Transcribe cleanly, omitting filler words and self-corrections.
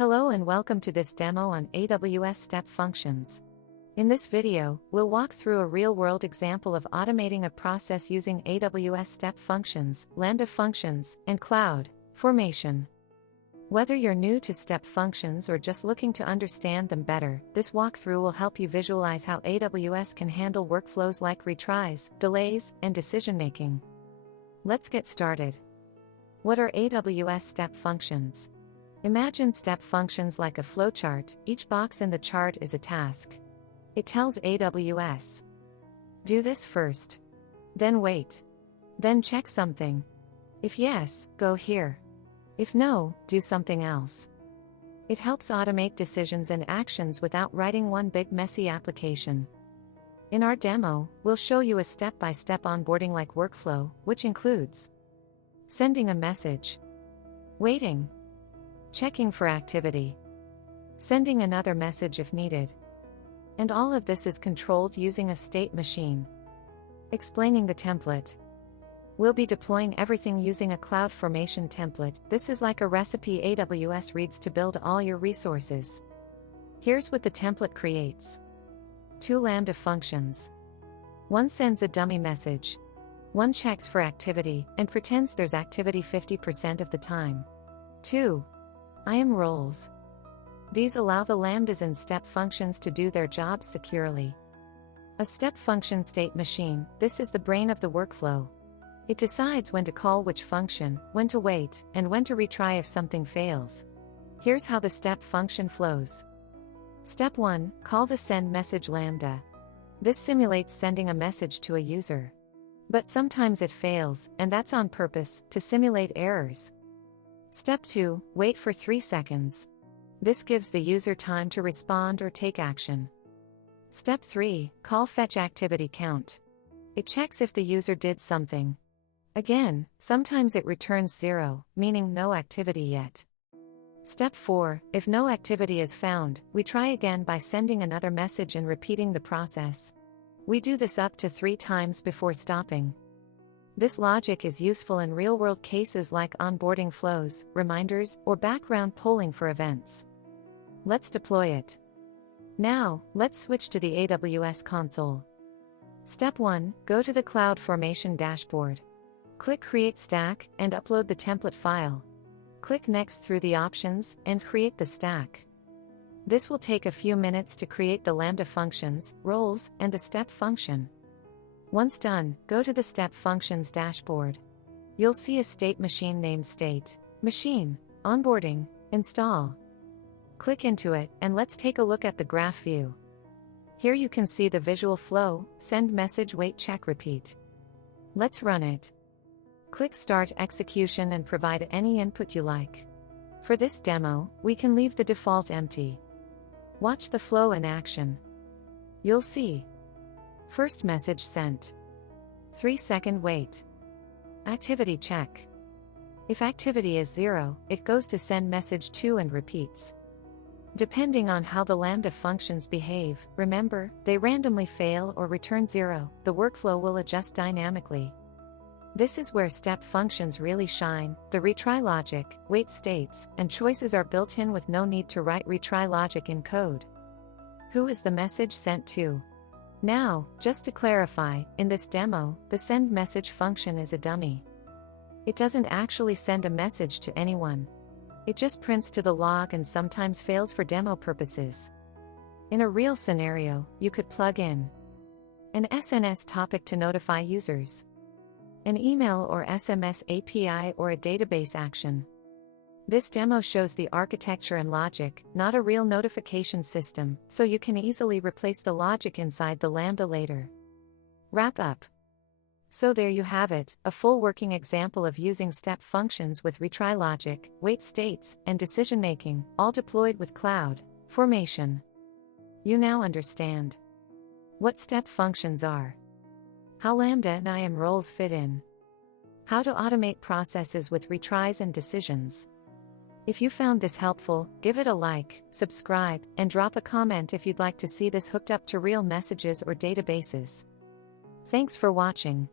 Hello and welcome to this demo on AWS Step Functions. In this video, we'll walk through a real-world example of automating a process using AWS Step Functions, Lambda functions, and Cloud Formation. Whether you're new to Step Functions or just looking to understand them better, this walkthrough will help you visualize how AWS can handle workflows like retries, delays, and decision-making. Let's get started. What are AWS Step Functions? Imagine step functions like a flowchart. Each box in the chart is a task. It tells AWS, do this first. Then wait. Then check something. If yes, go here. If no, do something else. It helps automate decisions and actions without writing one big messy application. In our demo, we'll show you a step-by-step onboarding-like workflow, which includes sending a message, waiting, checking for activity, sending another message if needed. And all of this is controlled using a state machine. Explaining the template. We'll be deploying everything using a Cloud Formation template. This is like a recipe AWS reads to build all your resources. Here's what the template creates. 2 Lambda functions. One sends a dummy message. One checks for activity and pretends there's activity 50% of the time. 2 IAM roles. These allow the Lambdas and step functions to do their jobs securely. A step function state machine. This is the brain of the workflow. It decides when to call which function, when to wait, and when to retry if something fails. Here's how the step function flows. Step 1, call the send message Lambda. This simulates sending a message to a user. But sometimes it fails, and that's on purpose, to simulate errors. Step 2, wait for 3 seconds. This gives the user time to respond or take action. Step 3, call fetch activity count. It checks if the user did something. Again, sometimes it returns 0, meaning no activity yet. Step 4, if no activity is found, we try again by sending another message and repeating the process. We do this up to 3 times before stopping. This logic is useful in real-world cases like onboarding flows, reminders, or background polling for events. Let's deploy it. Now, let's switch to the AWS console. Step 1, go to the Cloud Formation dashboard. Click Create Stack and upload the template file. Click Next through the options and create the stack. This will take a few minutes to create the Lambda functions, roles, and the step function. Once done, go to the Step Functions dashboard. You'll see a state machine named State Machine, Onboarding, Install. Click into it, and let's take a look at the graph view. Here you can see the visual flow: send message, wait, check, repeat. Let's run it. Click Start Execution and provide any input you like. For this demo, we can leave the default empty. Watch the flow in action. You'll see. First message sent. 3-second wait. Activity check. If activity is 0, it goes to send message 2 and repeats. Depending on how the Lambda functions behave, remember, they randomly fail or return 0, the workflow will adjust dynamically. This is where step functions really shine. The retry logic, wait states, and choices are built in with no need to write retry logic in code. Who is the message sent to? Now, just to clarify, in this demo, the send message function is a dummy. It doesn't actually send a message to anyone. It just prints to the log and sometimes fails for demo purposes. In a real scenario, you could plug in an SNS topic to notify users, an email or SMS API, or a database action. This demo shows the architecture and logic, not a real notification system, so you can easily replace the logic inside the Lambda later. Wrap up. So there you have it, a full working example of using step functions with retry logic, wait states, and decision-making, all deployed with Cloud Formation. You now understand what step functions are, how Lambda and IAM roles fit in, how to automate processes with retries and decisions. If you found this helpful, give it a like, subscribe, and drop a comment if you'd like to see this hooked up to real messages or databases. Thanks for watching.